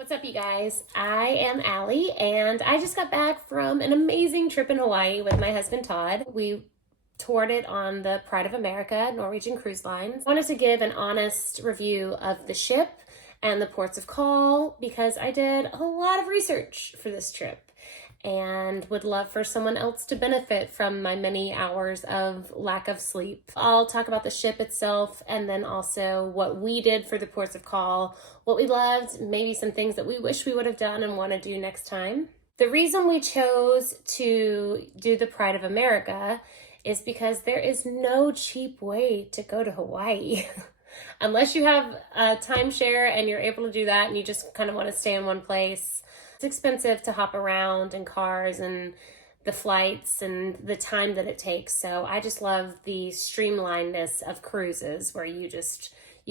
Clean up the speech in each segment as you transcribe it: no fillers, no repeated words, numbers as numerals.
What's up, you guys? I am Allie, and I just got back from an amazing trip in Hawaii with my husband Todd. We toured it on the Pride of America, Norwegian Cruise Line. I wanted to give an honest review of the ship and the ports of call because I did a lot of research for this trip and would love for someone else to benefit from my many hours of lack of sleep. I'll talk about the ship itself and then also what we did for the ports of call, what we loved, maybe some things that we wish we would have done and want to do next time. The reason we chose to do the Pride of America is because there is no cheap way to go to Hawaii. Unless you have a timeshare and you're able to do that and you just kind of want to stay in one place. It's expensive to hop around in cars and the flights and the time that it takes. So I just love the streamlinedness of cruises where you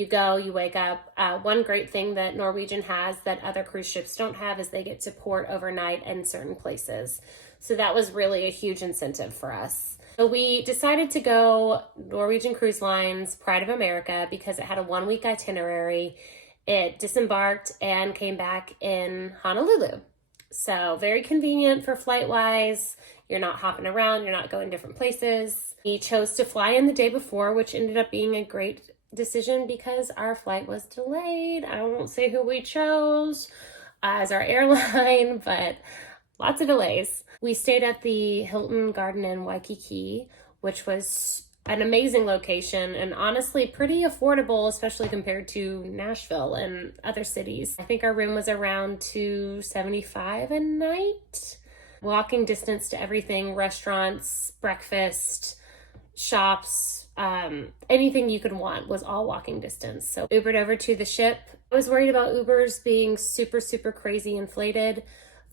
go, you wake up. One great thing that Norwegian has that other cruise ships don't have is they get to port overnight in certain places. So that was really a huge incentive for us. So we decided to go Norwegian Cruise Line's Pride of America because it had a 1-week itinerary. It disembarked and came back in Honolulu. So very convenient for flight-wise. You're not hopping around, you're not going different places. We chose to fly in the day before, which ended up being a great decision because our flight was delayed. I won't say who we chose as our airline, but lots of delays. We stayed at the Hilton Garden Inn Waikiki, which was an amazing location and honestly pretty affordable, especially compared to Nashville and other cities. I think our room was around $275 a night. Walking distance to everything, restaurants, breakfast, shops, anything you could want was all walking distance. So Ubered over to the ship. I was worried about Ubers being super crazy inflated.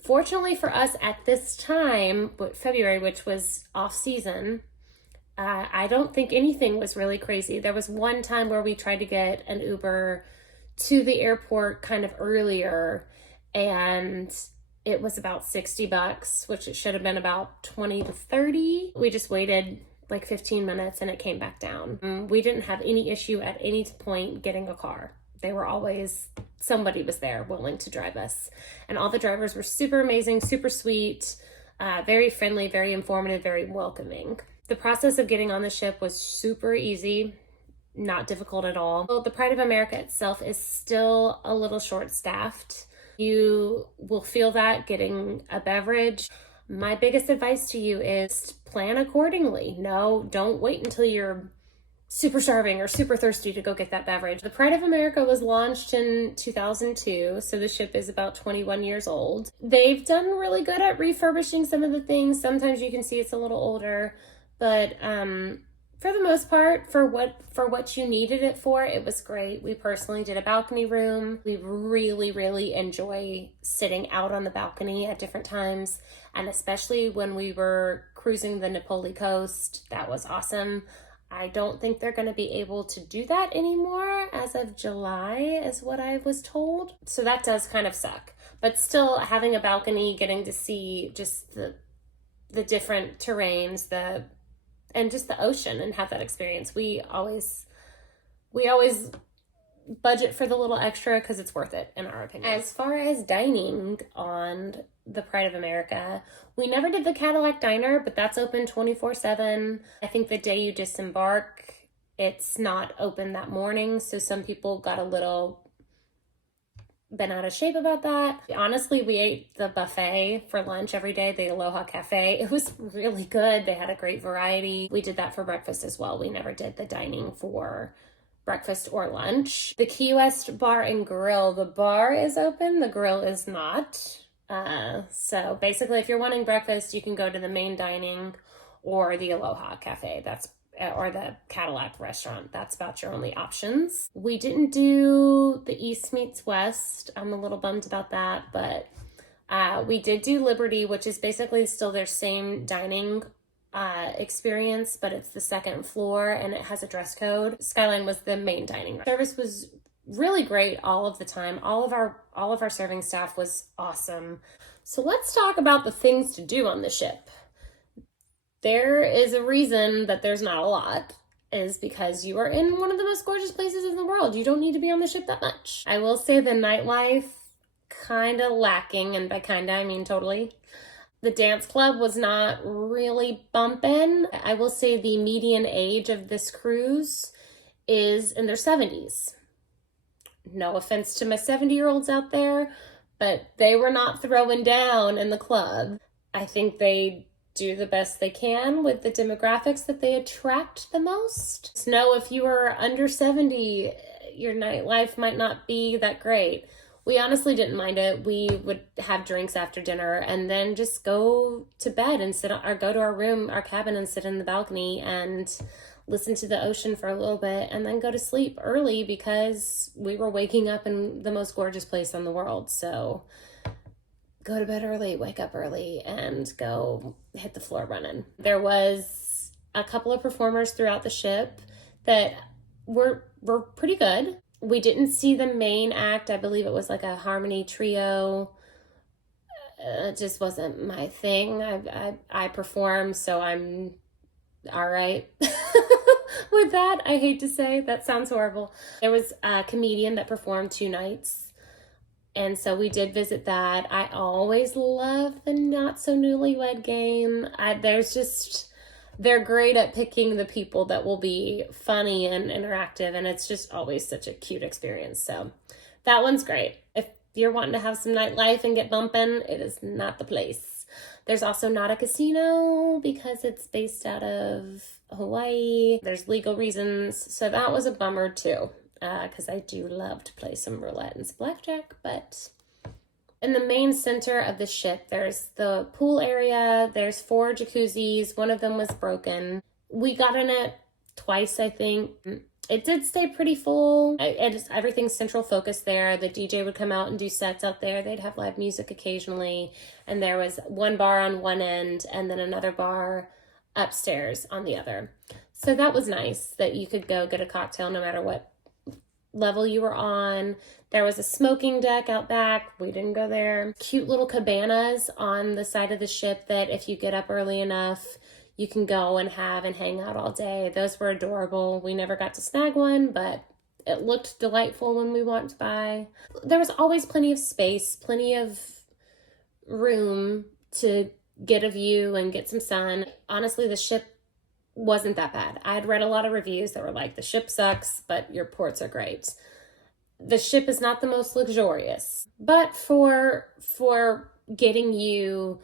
Fortunately for us at this time, February, which was off season, I don't think anything was really crazy. There was one time where we tried to get an Uber to the airport kind of earlier and it was about $60, which it should have been about 20 to 30. We just waited like 15 minutes and it came back down. We didn't have any issue at any point getting a car. They were always, somebody was there willing to drive us. And all the drivers were super amazing, super sweet, very friendly, very informative, very welcoming. The process of getting on the ship was super easy, not difficult at all. Well, the Pride of America itself is still a little short-staffed. You will feel that getting a beverage. My biggest advice to you is plan accordingly. No, don't wait until you're super starving or super thirsty to go get that beverage. The Pride of America was launched in 2002, so the ship is about 21 years old. They've done really good at refurbishing some of the things. Sometimes you can see it's a little older, but for the most part, for what you needed it for, it was great. We personally did a balcony room. We really enjoy sitting out on the balcony at different times, and especially when we were cruising the Napoli coast, that was awesome. I don't think they're going to be able to do that anymore as of July, is what I was told. So that does kind of suck. But still, having a balcony, getting to see just the different terrains, and just the ocean and have that experience. We always budget for the little extra because it's worth it, in our opinion. As far as dining on the Pride of America, we never did the Cadillac Diner, but that's open 24/7. I think the day you disembark, it's not open that morning, so some people got a little been out of shape about that. Honestly, we ate the buffet for lunch every day, the Aloha Cafe. It was really good. They had a great variety. We did that for breakfast as well. We never did the dining for breakfast or lunch. The Key West Bar and Grill, the bar is open, the grill is not. So basically, if you're wanting breakfast, you can go to the main dining or the Aloha Cafe. Or the Cadillac restaurant. That's about your only options. We didn't do the East meets West. I'm a little bummed about that, but we did do Liberty, which is basically still their same dining experience, but it's the second floor and it has a dress code. Skyline was the main dining. Service was really great all of the time. All of our serving staff was awesome. So let's talk about the things to do on the ship. There is a reason that there's not a lot, is because you are in one of the most gorgeous places in the world. You don't need to be on the ship that much. I will say the nightlife kind of lacking, and by kind of I mean totally. The dance club was not really bumping. I will say the median age of this cruise is in their 70s. No offense to my 70-year-olds out there, but they were not throwing down in the club. I think they do the best they can with the demographics that they attract the most. So know if you are under 70, your nightlife might not be that great. We honestly didn't mind it. We would have drinks after dinner and then just go to bed and or go to our room, our cabin, and sit in the balcony and listen to the ocean for a little bit and then go to sleep early because we were waking up in the most gorgeous place in the world. So go to bed early, wake up early, and go hit the floor running. There was a couple of performers throughout the ship that were pretty good. We didn't see the main act. I believe it was like a harmony trio. It just wasn't my thing. I perform, so I'm all right with that. I hate to say, that sounds horrible. There was a comedian that performed 2 nights, and so we did visit that. I always love the not so newlywed game. They're great at picking the people that will be funny and interactive, and it's just always such a cute experience. So that one's great. If you're wanting to have some nightlife and get bumping, it is not the place. There's also not a casino because it's based out of Hawaii. There's legal reasons, so that was a bummer too, because I do love to play some roulette and some blackjack, but in the main center of the ship, there's the pool area. There's 4 jacuzzis. One of them was broken. We got in it twice, I think. It did stay pretty full. Everything's central focus there. The DJ would come out and do sets out there. They'd have live music occasionally. And there was one bar on one end and then another bar upstairs on the other. So that was nice that you could go get a cocktail no matter what level you were on. There was a smoking deck out back. We didn't go there. Cute little cabanas on the side of the ship that if you get up early enough, you can go and have and hang out all day. Those were adorable. We never got to snag one, but it looked delightful when we walked by. There was always plenty of space, plenty of room to get a view and get some sun. Honestly, the ship wasn't that bad. I'd read a lot of reviews that were like, the ship sucks, but your ports are great. The ship is not the most luxurious, but for getting you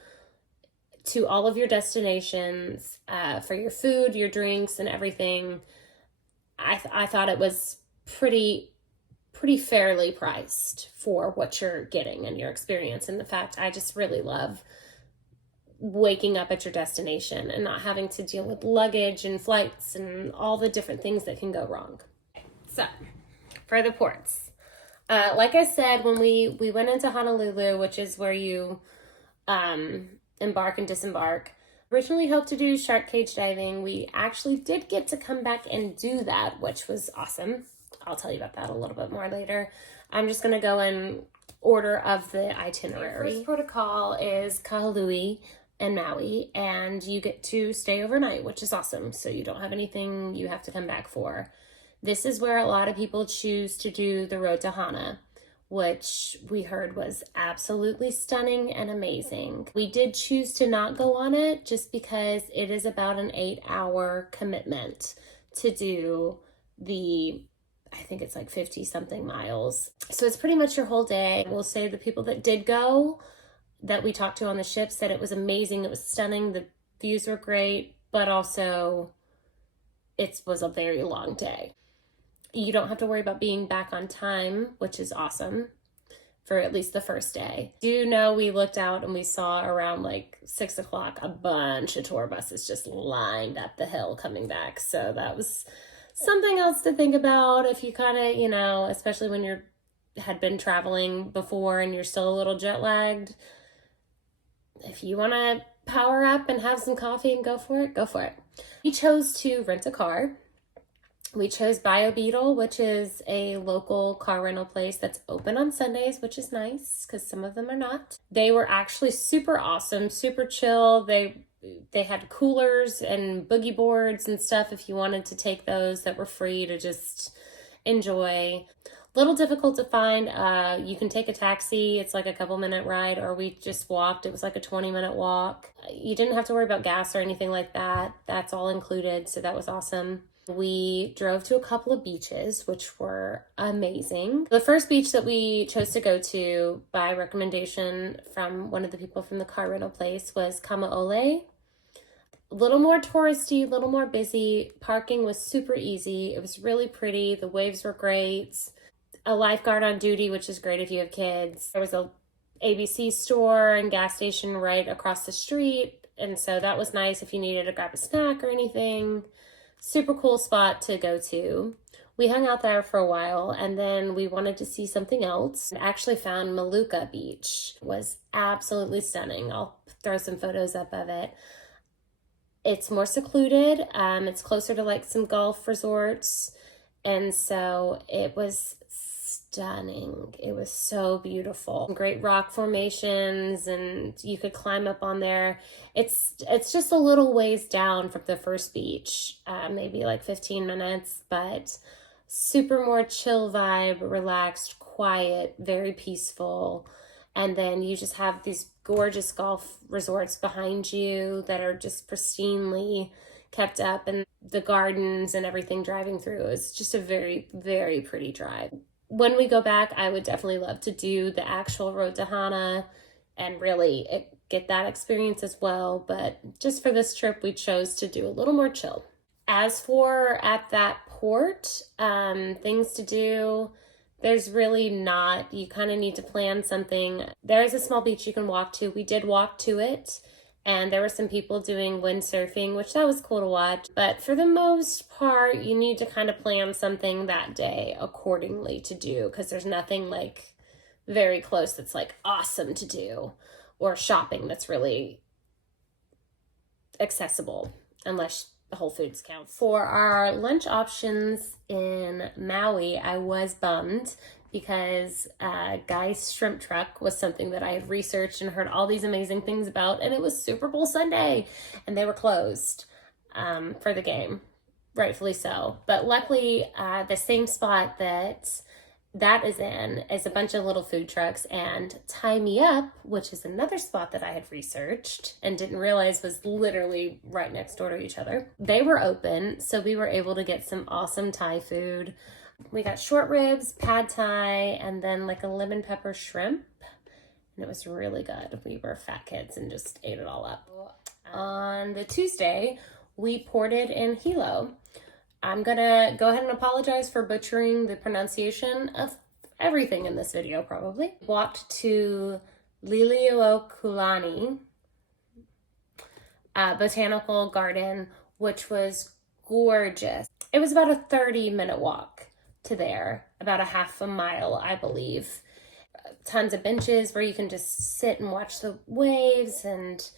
to all of your destinations, for your food, your drinks, and everything, I thought it was pretty fairly priced for what you're getting and your experience. And the fact, I just really love waking up at your destination and not having to deal with luggage and flights and all the different things that can go wrong. So, for the ports. Like I said, when we went into Honolulu, which is where you embark and disembark, originally hoped to do shark cage diving. We actually did get to come back and do that, which was awesome. I'll tell you about that a little bit more later. I'm just going to go in order of the itinerary. The first protocol is Kahului and Maui, and you get to stay overnight, which is awesome. So you don't have anything you have to come back for. This is where a lot of people choose to do the road to Hana, which we heard was absolutely stunning and amazing. We did choose to not go on it just because it is about an 8-hour commitment to do I think it's like 50 something miles. So it's pretty much your whole day. We'll say the people that did go, that we talked to on the ship, said it was amazing. It was stunning. The views were great, but also it was a very long day. You don't have to worry about being back on time, which is awesome for at least the first day. Do know we looked out and we saw around like 6 o'clock a bunch of tour buses just lined up the hill coming back. So that was something else to think about if you kind of, especially when had been traveling before and you're still a little jet lagged. If you want to power up and have some coffee and go for it, go for it. We chose to rent a car. We chose BioBeetle, which is a local car rental place that's open on Sundays, which is nice because some of them are not. They were actually super awesome, super chill. They had coolers and boogie boards and stuff if you wanted to take those that were free to just enjoy. Little difficult to find. You can take a taxi. It's like a couple minute ride, or we just walked. It was like a 20-minute walk. You didn't have to worry about gas or anything like that. That's all included, so that was awesome. We drove to a couple of beaches, which were amazing. The first beach that we chose to go to by recommendation from one of the people from the car rental place was Kauai. A little more touristy, a little more busy. Parking was super easy. It was really pretty. The waves were great. A lifeguard on duty, which is great if you have kids. There was a ABC store and gas station right across the street, and so that was nice if you needed to grab a snack or anything. Super cool spot to go to. We hung out there for a while, and then we wanted to see something else. I actually found Maluka Beach. It was absolutely stunning. I'll throw some photos up of it. It's more secluded. It's closer to like some golf resorts, and so it was stunning. It was so beautiful. Great rock formations, and you could climb up on there. It's just a little ways down from the first beach, maybe like 15 minutes, but super more chill vibe, relaxed, quiet, very peaceful. And then you just have these gorgeous golf resorts behind you that are just pristinely kept up, and the gardens and everything driving through is just a very, very pretty drive. When we go back, I would definitely love to do the actual road to Hana and really get that experience as well. But just for this trip, we chose to do a little more chill. As for at that port, things to do, there's really not. You kind of need to plan something. There is a small beach you can walk to. We did walk to it, and there were some people doing windsurfing, which that was cool to watch. But for the most part, you need to kind of plan something that day accordingly to do, because there's nothing like very close that's like awesome to do, or shopping that's really accessible, unless Whole Foods counts. For our lunch options in Maui, I was bummed because Guy's Shrimp Truck was something that I had researched and heard all these amazing things about, and it was Super Bowl Sunday, and they were closed for the game, rightfully so. But luckily, the same spot that is in is a bunch of little food trucks, and Tie Me Up, which is another spot that I had researched and didn't realize was literally right next door to each other. They were open, so we were able to get some awesome Thai food. We got short ribs, pad Thai, and then like a lemon pepper shrimp, and it was really good. We were fat kids and just ate it all up. On the Tuesday, we ported in Hilo. I'm gonna go ahead and apologize for butchering the pronunciation of everything in this video, probably. Walked to Liliuokulani botanical garden, which was gorgeous. It was about a 30-minute walk to there, about a half a mile, I believe. Tons of benches where you can just sit and watch the waves and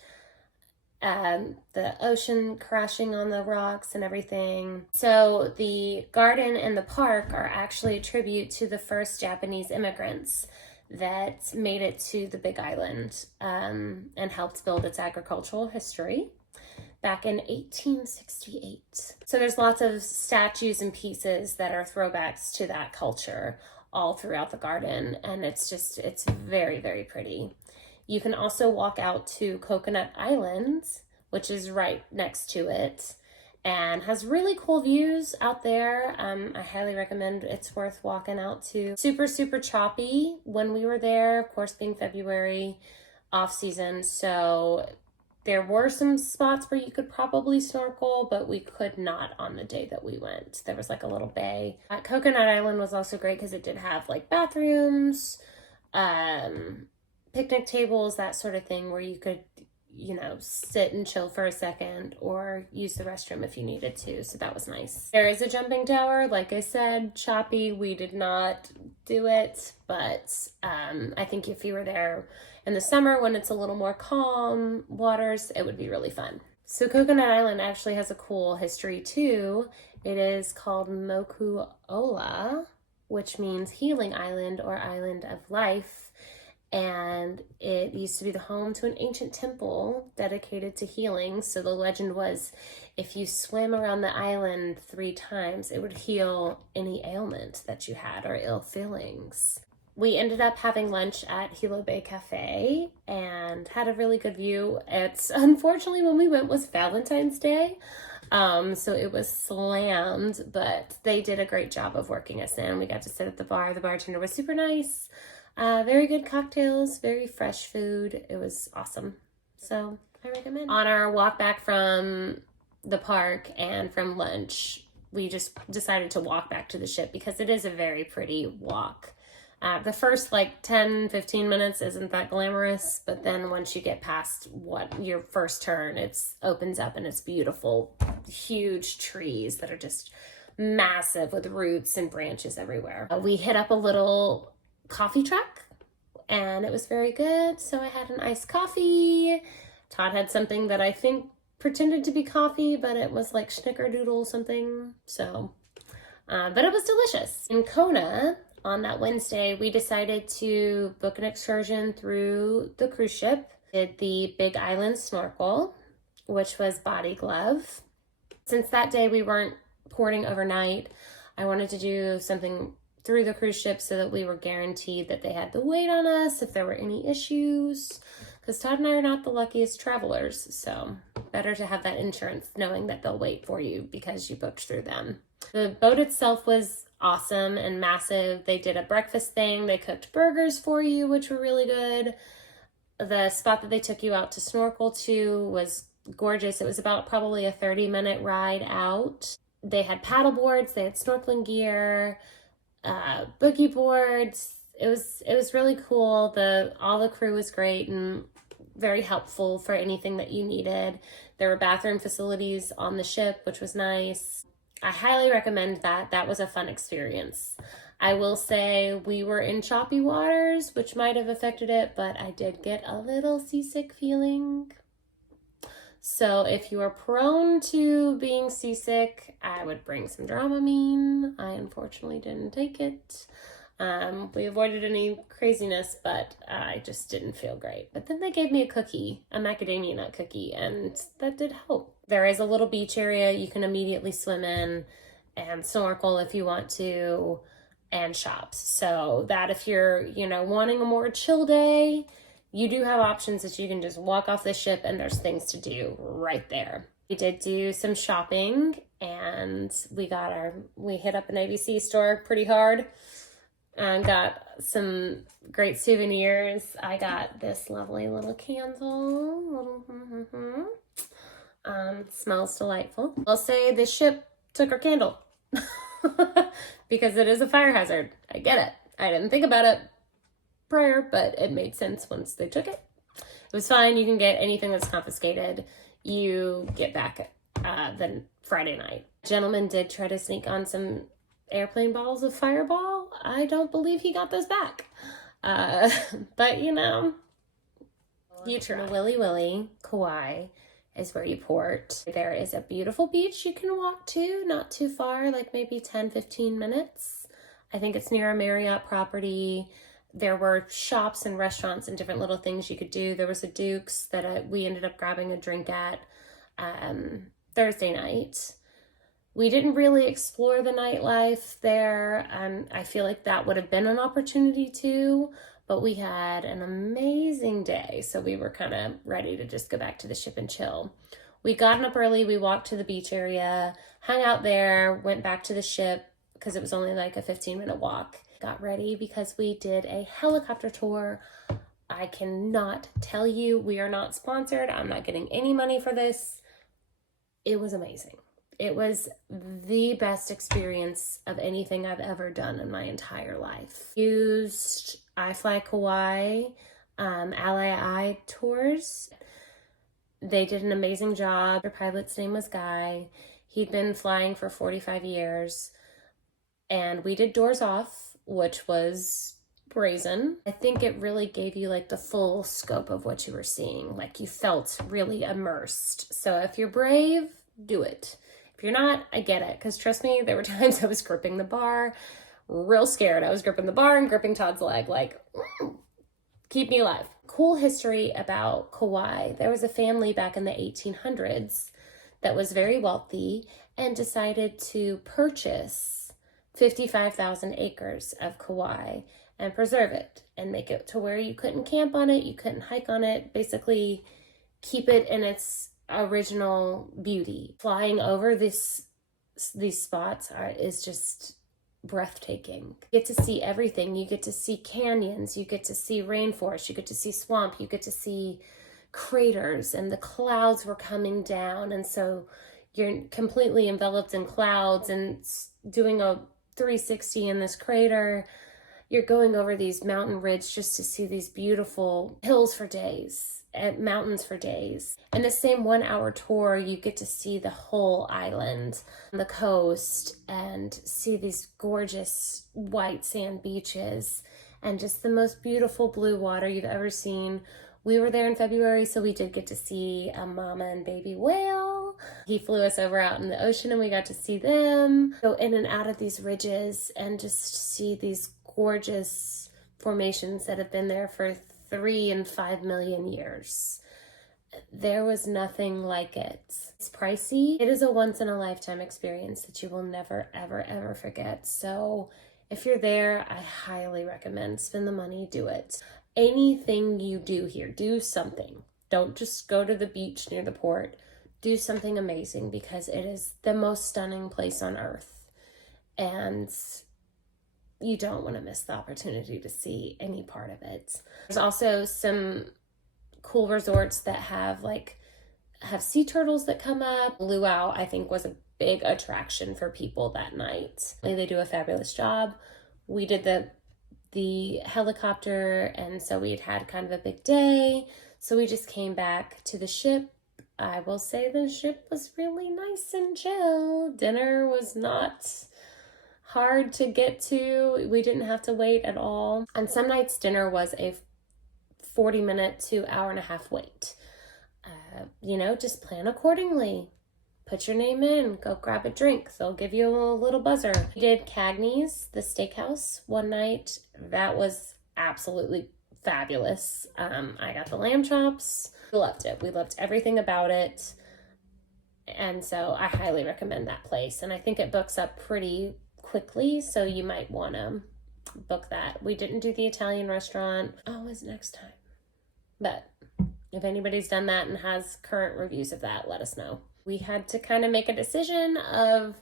the ocean crashing on the rocks and everything. So the garden and the park are actually a tribute to the first Japanese immigrants that made it to the Big Island and helped build its agricultural history back in 1868. So there's lots of statues and pieces that are throwbacks to that culture all throughout the garden, and it's very, very pretty. You can also walk out to Coconut Island, which is right next to it, and has really cool views out there. I highly recommend. It's worth walking out to. Super, super choppy when we were there, of course, being February, off season. So there were some spots where you could probably snorkel, but we could not on the day that we went. There was like a little bay. Coconut Island was also great because it did have like bathrooms, picnic tables, that sort of thing, where you could, sit and chill for a second or use the restroom if you needed to. So that was nice. There is a jumping tower. Like I said, choppy. We did not do it, but I think if you were there in the summer when it's a little more calm waters, it would be really fun. So Coconut Island actually has a cool history too. It is called Moku'ola, which means healing island or island of life. and it used to be the home to an ancient temple dedicated to healing. So the legend was if you swim around the island 3 times, it would heal any ailment that you had or ill feelings. We ended up having lunch at Hilo Bay Cafe and had a really good view. It's unfortunately when we went was Valentine's Day. So it was slammed, but they did a great job of working us in. We got to sit at the bar. The bartender was super nice. Very good cocktails, very fresh food. It was awesome. So I recommend. On our walk back from the park and from lunch, we just decided to walk back to the ship because it is a very pretty walk. The first 10, 15 minutes isn't that glamorous, but then once you get past your first turn, it opens up and it's beautiful, huge trees that are just massive with roots and branches everywhere. We hit up a little coffee truck and it was very good. So I had an iced coffee. Todd had something that I think pretended to be coffee, but it was like snickerdoodle something. So, but it was delicious. In Kona, on that Wednesday, we decided to book an excursion through the cruise ship. Did the Big Island snorkel, which was body glove. Since that day we weren't porting overnight, I wanted to do something through the cruise ship so that we were guaranteed that they had the wait on us if there were any issues. Because Todd and I are not the luckiest travelers, so better to have that insurance knowing that they'll wait for you because you booked through them. The boat itself was awesome and massive. They did a breakfast thing. They cooked burgers for you, which were really good. The spot that they took you out to snorkel to was gorgeous. It was about probably a 30-minute ride out. They had paddle boards. They had snorkeling gear, boogie boards. It was really cool. All the crew was great and very helpful for anything that you needed. There were bathroom facilities on the ship, which was nice. I highly recommend that. That was a fun experience. I will say we were in choppy waters, which might have affected it, but I did get a little seasick feeling. So if you are prone to being seasick, I would bring some Dramamine. I unfortunately didn't take it. We avoided any craziness, but I just didn't feel great. But then they gave me a cookie, a macadamia nut cookie, and that did help. There is a little beach area you can immediately swim in and snorkel if you want to, and shops. So that if you're, wanting a more chill day, you do have options that you can just walk off the ship and there's things to do right there. We did do some shopping and we hit up an ABC store pretty hard and got some great souvenirs. I got this lovely little candle. Smells delightful. I'll say the ship took our candle because it is a fire hazard. I get it. I didn't think about it prior, but it made sense once they took it. It was fine. You can get anything that's confiscated. You get back the Friday night. Gentleman did try to sneak on some airplane bottles of Fireball. I don't believe he got those back. But you try. Willy Willy, Kauai is where you port. There is a beautiful beach you can walk to, not too far, like maybe 10, 15 minutes. I think it's near a Marriott property. There were shops and restaurants and different little things you could do. There was a Duke's that we ended up grabbing a drink at Thursday night. We didn't really explore the nightlife there. I feel like that would have been an opportunity too, but we had an amazing day. So we were kind of ready to just go back to the ship and chill. We got up early. We walked to the beach area, hung out there, went back to the ship because it was only like a 15-minute walk. Got ready because we did a helicopter tour. I cannot tell you, we are not sponsored. I'm not getting any money for this. It was amazing. It was the best experience of anything I've ever done in my entire life. Used iFly Kauai, Ally tours. They did an amazing job. Their pilot's name was Guy. He'd been flying for 45 years. And we did doors off, which was brazen. I think it really gave you like the full scope of what you were seeing. Like you felt really immersed. So if you're brave, do it. If you're not, I get it. Because trust me, there were times I was gripping the bar, real scared. I was gripping the bar and gripping Todd's leg, like, keep me alive. Cool history about Kauai. There was a family back in the 1800s that was very wealthy and decided to purchase 55,000 acres of Kauai and preserve it and make it to where you couldn't camp on it, you couldn't hike on it, basically keep it in its original beauty. Flying over these spots is just breathtaking. You get to see everything. You get to see canyons, you get to see rainforest, you get to see swamp, you get to see craters, and the clouds were coming down, and so you're completely enveloped in clouds and doing a 360 in this crater. You're going over these mountain ridges just to see these beautiful hills for days, mountains for days. In the same 1 hour tour, you get to see the whole island, the coast, and see these gorgeous white sand beaches and just the most beautiful blue water you've ever seen. We were there in February, so we did get to see a mama and baby whale. He flew us over out in the ocean and we got to see them. Go in and out of these ridges and just see these gorgeous formations that have been there for 3 and 5 million years. There was nothing like it. It's pricey. It is a once-in-a-lifetime experience that you will never, ever, ever forget. So if you're there, I highly recommend spend the money, do it. Anything you do here, do something. Don't just go to the beach near the port. Do something amazing because it is the most stunning place on earth. And you don't want to miss the opportunity to see any part of it. There's also some cool resorts that have sea turtles that come up. Luau, I think, was a big attraction for people that night. They do a fabulous job. We did the helicopter, and so we had kind of a big day. So we just came back to the ship. I will say the ship was really nice and chill. Dinner was not hard to get to. We didn't have to wait at all. On some nights, dinner was a 40-minute to hour-and-a-half wait. Just plan accordingly. Put your name in, go grab a drink. They'll give you a little buzzer. We did Cagney's, the steakhouse, one night. That was absolutely fabulous. I got the lamb chops. We loved it. We loved everything about it. And so I highly recommend that place. And I think it books up pretty quickly, so you might want to book that. We didn't do the Italian restaurant. Always next time. But if anybody's done that and has current reviews of that, let us know. We had to kind of make a decision of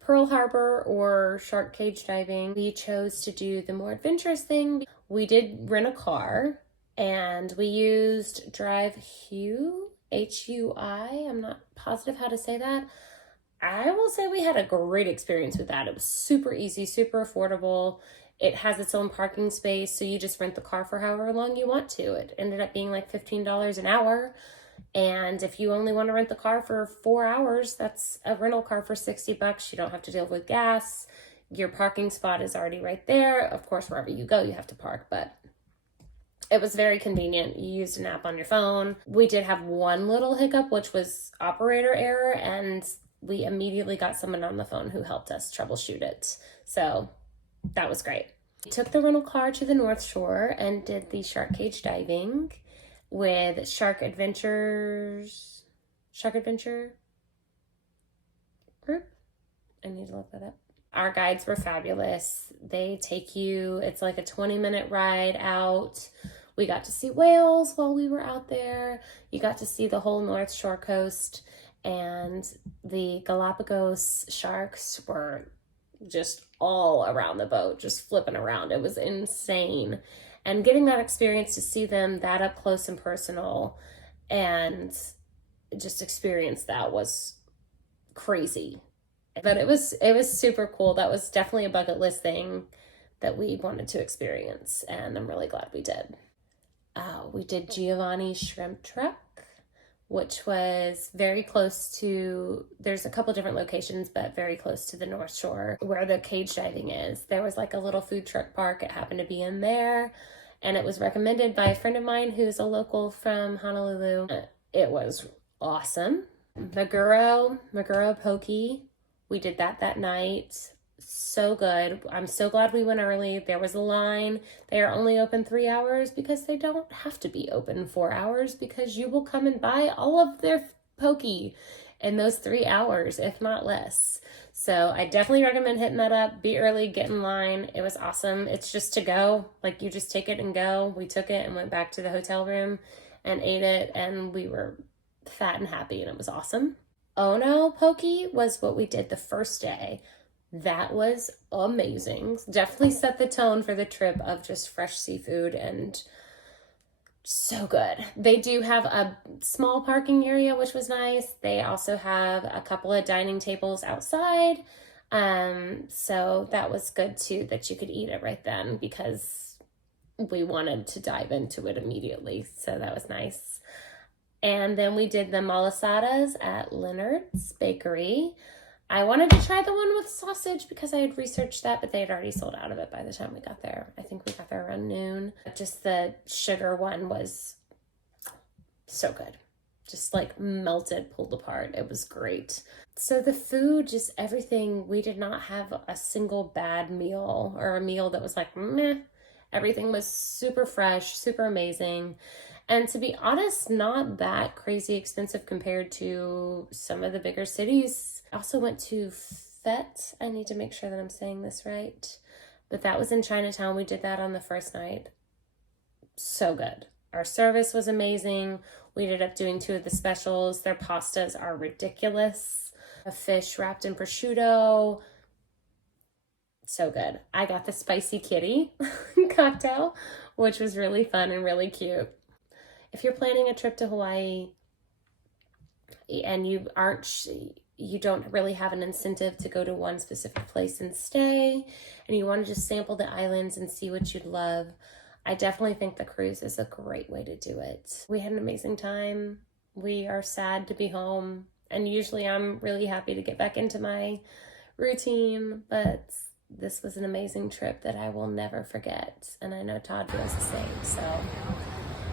Pearl Harbor or shark cage diving. We chose to do the more adventurous thing. We did rent a car and we used Drive Hui, H-U-I. I'm not positive how to say that. I will say we had a great experience with that. It was super easy, super affordable. It has its own parking space, so you just rent the car for however long you want to. It ended up being like $15 an hour. And if you only want to rent the car for 4 hours, that's a rental car for $60. You don't have to deal with gas. Your parking spot is already right there. Of course, wherever you go, you have to park, but it was very convenient. You used an app on your phone. We did have one little hiccup, which was operator error, and we immediately got someone on the phone who helped us troubleshoot it. So that was great. We took the rental car to the North Shore and did the shark cage diving with Shark Adventure group. I need to look that up. Our guides were fabulous. They take you, it's like a 20-minute ride out. We got to see whales while we were out there. You got to see the whole North Shore coast, and the Galapagos sharks were just all around the boat, just flipping around. It was insane. And getting that experience to see them that up close and personal and just experience that was crazy. But it was super cool. That was definitely a bucket list thing that we wanted to experience, and I'm really glad we did. We did Giovanni's Shrimp Truck, which was very close to, there's a couple different locations, but very close to the North Shore where the cage diving is. There was like a little food truck park. It happened to be in there, and it was recommended by a friend of mine who's a local from Honolulu. It was awesome. Maguro Poke, we did that night. so good. I'm so glad we went early. There was a line. They are only open 3 hours because they don't have to be open 4 hours, because you will come and buy all of their poke in those 3 hours, if not less. So I definitely recommend hitting that up. Be early, get in line. It was awesome. It's just to go. Like, you just take it and go. We took it and went back to the hotel room and ate it, and we were fat and happy, and it was awesome. Ono poke was what we did the first day. That was amazing. Definitely set the tone for the trip of just fresh seafood and so good. They do have a small parking area, which was nice. They also have a couple of dining tables outside. So that was good too, that you could eat it right then, because we wanted to dive into it immediately. So that was nice. And then we did the malasadas at Leonard's Bakery. I wanted to try the one with sausage because I had researched that, but they had already sold out of it by the time we got there. I think we got there around noon. Just the sugar one was so good. Just like melted, pulled apart. It was great. So the food, just everything, we did not have a single bad meal or a meal that was like meh. Everything was super fresh, super amazing. And to be honest, not that crazy expensive compared to some of the bigger cities. I also went to Fete. I need to make sure that I'm saying this right. But that was in Chinatown. We did that on the first night. So good. Our service was amazing. We ended up doing 2 of the specials. Their pastas are ridiculous. A fish wrapped in prosciutto. So good. I got the spicy kitty cocktail, which was really fun and really cute. If you're planning a trip to Hawaii and you don't really have an incentive to go to one specific place and stay, and you want to just sample the islands and see what you'd love, I definitely think the cruise is a great way to do it. We had an amazing time. We are sad to be home, and usually I'm really happy to get back into my routine, but this was an amazing trip that I will never forget, and I know Todd feels the same. So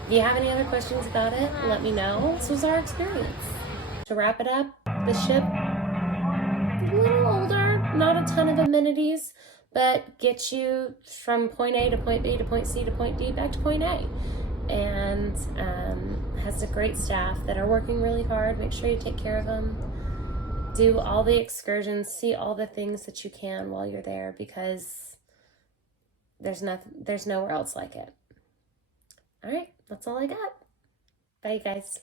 if you have any other questions about it, let me know. This was our experience. To wrap it up, the ship, a little older, not a ton of amenities, but gets you from point A to point B to point C to point D back to point A. And has a great staff that are working really hard. Make sure you take care of them. Do all the excursions, see all the things that you can while you're there, because there's nowhere else like it. All right, that's all I got. Bye, guys.